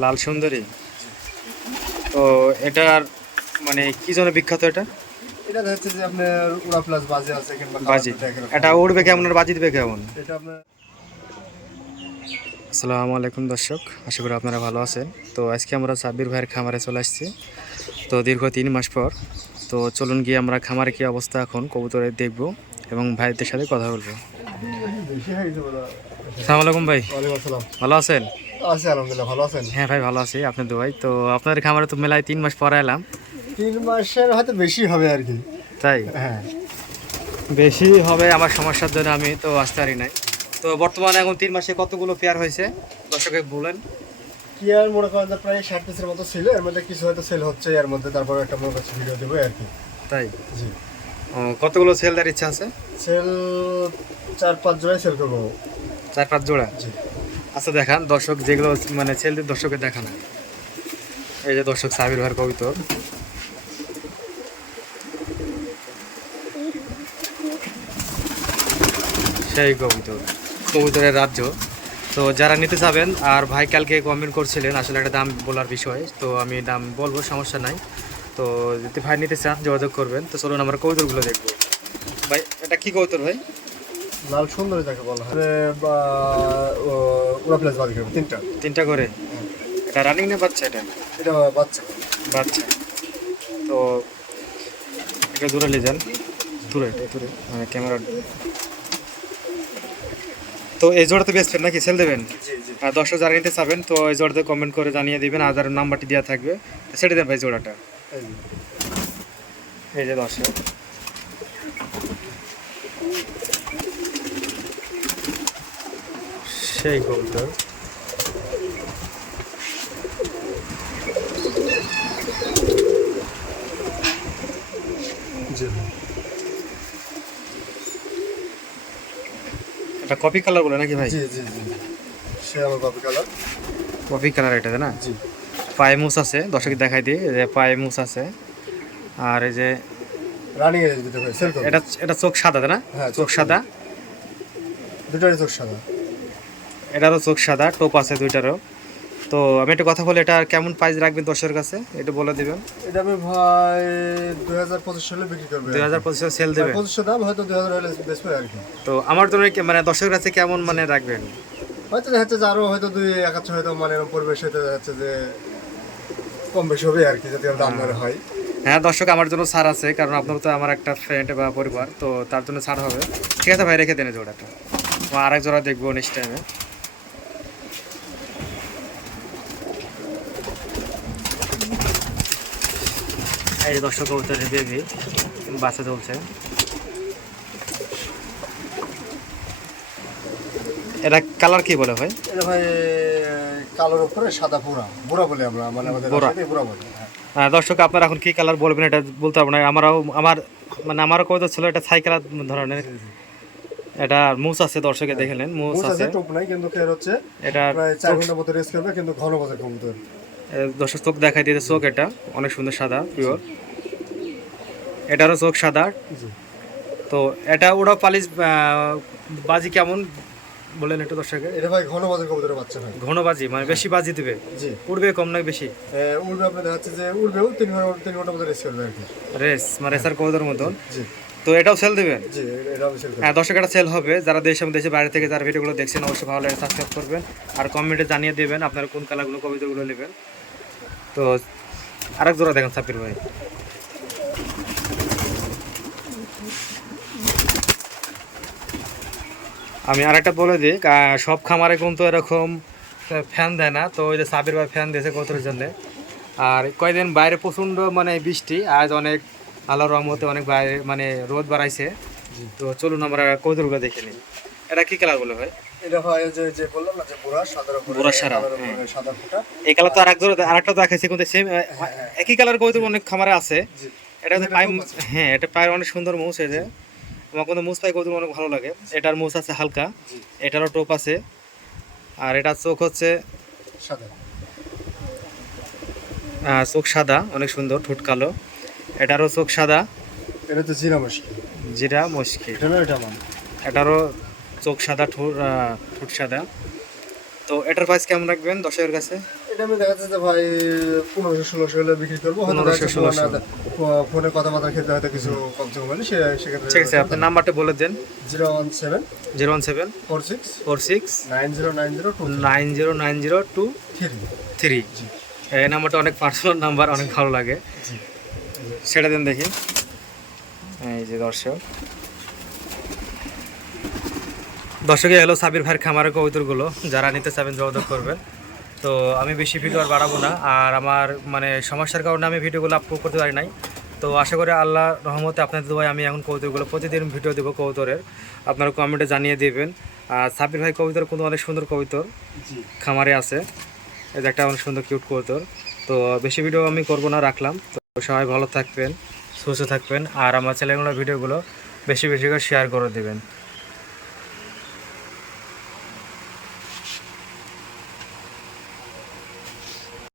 লাল সুন্দরী? তো এটার মানে কি জন্য বিখ্যাত এটা? এটা হচ্ছে যে আপনার উড়া প্লাস বাজে আছে বাজি। এটা উড়বে কেমন আর বাজি দিবে কেমন? এটা আপনার আসসালামু আলাইকুম দর্শক আশা করি আপনারা ভালো আছেন। তো আজকে আমরা সাব্বির ভাইয়ের খামারে চলে আসছি। তো দীর্ঘ তিন মাস পর তো চলুন গিয়ে আমরা খামারে কি অবস্থা এখন কবুতরে দেখব এবং ভাইদের সাথে কথা বলব। বেশি হয়ে গেছে বলা সালাম আলাইকুম ভাই। ভালো আছেন? আছি আলহামদুলিল্লাহ ভালো আছেন? হ্যাঁ ভাই ভালো আছি আপনার দু ভাই। তো আপনাদের খামারে তো মেলায় তিন মাস পরে এলাম। তিন মাসের হয়তো বেশি হবে আর কি। তাই? হ্যাঁ। বেশি হবে আমার সমস্যার জন্য আমি তো আসতে পারি নাই। তো বর্তমানে এখন তিন মাসে কতগুলো পেয়ার হয়েছে? দর্শকে বলেন। আর মনে করেন প্রায় ষাট পিসের মতো ছিল এর মধ্যে কিছু হয়তো সেল হচ্ছে এর মধ্যে তারপর একটা মনে করছে ভিডিও দেবো আর কি। তাই? জি। কতগুলো সেল দেওয়ার ইচ্ছা আছে? সেল চার পাঁচ জোড়াই সেল করব। চার পাঁচ জোড়া? জি। আচ্ছা দেখান। দর্শক যেগুলো মানে ছেলেদের দর্শকের দেখান। এই যে দর্শক সাবির ভাইয়ের কবিতর সেই কবিতর কবুতরের রাজ্য। তো যারা নিতে চাবেন আর ভাই কালকে কমেন্ট করছিলেন, আসলে একটা দাম বলার বিষয়। তো আমি দাম বলব, সমস্যা নাই। তো যদি ভাই নিতে চান, যোগাযোগ করবেন। তো চলুন আমরা কবুতরগুলো দেখব। ভাই, এটা কি কবুতর ভাই? লাল সুন্দরী যাকে বলা হয়। উড়া প্লাস করব তিনটা। তিনটা করে? এটা রানিং না বাচ্চা এটা? এটা বাচ্চা। বাচ্চা। তো এটা দূরে নিয়ে যান। দূরে দূরে। মানে ক্যামেরা তো এই জোড়াতে বেচবেন নাকি? সেল দেবেন? আর দর্শক যারা নিতে চাবেন তো এই জোড়াতে কমেন্ট করে জানিয়ে দিবেন আর যার নাম্বারটি দেওয়া থাকবে। সেটা দেন ভাই জোড়াটা। এই যে। এই যে দর্শক সেই কবুতর এটা কপি কালার বলে নাকি ভাই? জি জি জি। সে আমার বাবু কালার। কপি কালার এটা না? জি। পায়ে মুস আছে দর্শক দেখাই দিই যে পায়ে মুস আছে। আর এই যে রানিং এর এটা এটা চোখ সাদা না? হ্যাঁ, চোখ সাদা। দুটারই চোখ সাদা। এটারও চোখ সাদা টোপ আছে দুইটারও। তো আমি একটা কথা বলি এটা কেমন প্রাইস রাখবেন দশের কাছে? এটা বলে দিবেন। এটা আমি ভাই দুই হাজার পঁচিশ সালে বিক্রি করব দুই হাজার পঁচিশে সেল দেবেন? পঁচিশশো দাম হয়তো দুই হাজার হলে বেচবে আর কি। তো আমার জন্য মানে দশের কাছে কেমন মানে রাখবেন? হয়তো দেখা যাচ্ছে যে আরও হয়তো দুই এক আধশো হয়তো মানে পরিবেশ হয়তো দেখা যাচ্ছে যে কম বেশি হবে আর কি যদি দাম ধরে হয়। হ্যাঁ দর্শক আমার জন্য ছাড় আছে কারণ আপনার তো আমার একটা ফ্রেন্ড বা পরিবার তো তার জন্য ছাড় হবে। ঠিক আছে ভাই রেখে দেন জোড়াটা। ও আরেক জোড়া দেখব নেক্সট টাইমে এই দর্শক কবুতরের বেবি বাচ্চা চলছে। এটা কালার কি বলে ভাই? এটা ভাই কালোর উপরে সাদা পুরা বুড়া বলে আমরা মানে আমাদের বুড়া। বুড়া বলে হ্যাঁ। দর্শক আপনারা এখন কি কালার বলবেন এটা বলতে পারব না। আমারও আমার মানে আমারও কবিতা ছিল এটা ছাই কালার ধরনের এটা মুস আছে দর্শকে দেখলেন মুস আছে টোপ নাই কিন্তু খের হচ্ছে। এটা প্রায় চার ঘণ্টা মতো রেস্ট করবে কিন্তু ঘন বাজে কবুতর। এ, দর্শক চোখ দেখাই দিয়েছে চোখ এটা। অনেক সুন্দর সাদা পিওর এটারও চোখ সাদা। তো এটা ওটা পালিশ বাজি কেমন বলেন একটু দর্শকে। এটা ভাই ঘন বাজে কবুতরের বাচ্চা ভাই। ঘন বাজি মানে বেশি বাজি দিবে। জি। উড়বে কম না বেশি। উড়বে আপনার দেখা যাচ্ছে যে উড়বেও তিন ঘণ্টা তিন ঘণ্টা মতো রেস্ট করবে আর কি। রেস মানে রেসার কবুতর মতন জি। তো এটাও সেল দেবেন? হ্যাঁ দর্শক এটা সেল হবে। যারা দেশ দেশের বাইরে থেকে যারা ভিডিওগুলো দেখছেন অবশ্যই ভালো লাগে সাবস্ক্রাইব করবেন। আর কমেন্টে জানিয়ে দেবেন আপনারা কোন কালারগুলো কবিতাগুলো নেবেন। তো আরেক জোড়া দেখেন সাপির ভাই। আমি আরেকটা বলে দিই সব খামারে কিন্তু এরকম ফ্যান দেয় না। তো ওই যে সাবির ভাই ফ্যান দিয়েছে কতর জন্য? আর কয়েকদিন বাইরে প্রচণ্ড মানে বৃষ্টি আজ অনেক আল্লাহর রহমতে অনেক বাইরে মানে রোদ বাড়াইছে। তো চলুন আমরা কৌতুকগুলো দেখে নিই। এটা কী কালার বলে ভাই? এটা হয় যে যে বললাম না যে বুড়া সাদার বুড়া সাদা, সাদা ফুটা। এই কালার তো আরেক আরেকটা দেখাইছে কিন্তু সেম একই কালার কৌতুক অনেক খামারে আছে। এটা পায়ে হ্যাঁ এটা পায়ের অনেক সুন্দর মুছ এই যে। আমার কিন্তু মুছ পাই কৌতুক অনেক ভালো লাগে। এটার মুছ আছে হালকা। এটারও টোপ আছে। আর এটার চোখ হচ্ছে সাদা। চোখ সাদা অনেক সুন্দর ঠোঁট কালো। এটারও চোখ সাদা। এটা তো জিরা মুশকিল। জিরা মুশকিল। এটা এটারও চোখ সাদা ঠোঁট সাদা। তো এটার প্রাইস কেমন রাখবেন দশের কাছে? এটা আমি দেখা যাচ্ছে যে ভাই পনেরোশো ষোলোশো হলে বিক্রি করব। হয়তো 1500, দেখা যাচ্ছে তোমার 1600 না, ফো- ফোনে কথাবার্তা খেতে হয়তো কিছু কম সম হলে সেক্ষেত্রে ঠিক আছে আপনার নাম্বারটা বলে দেন। Zero one seven zero one seven four six four six nine zero nine zero two nine zero nine zero two three. Three. এই নাম্বারটা অনেক পার্সোনাল নাম্বার অনেক ভালো লাগে। সেটা দেন দেখি। এই যে দর্শক। দর্শকে এলো সাবির ভাইয়ের খামারের কবুতরগুলো যারা নিতে চাবেন যোগাযোগ করবেন। তো আমি বেশি ভিডিও আর বাড়াবো না আর আমার মানে সমস্যার কারণে আমি ভিডিওগুলো আপলোড করতে পারি নাই। তো আশা করি আল্লাহ রহমতে আপনাদের দুবাই আমি এখন কবুতরগুলো প্রতিদিন ভিডিও দেবো কবুতরের। আপনারা কমেন্টে জানিয়ে দেবেন। আর সাবির ভাই কবুতর কিন্তু অনেক সুন্দর কবুতর খামারে আছে। এটা একটা অনেক সুন্দর কিউট কবুতর। তো বেশি ভিডিও আমি করব না রাখলাম। তো সবাই ভালো থাকবেন সুস্থ থাকবেন আর আমার চ্যানেলগুলোর ভিডিওগুলো বেশি বেশি করে শেয়ার করে দেবেন।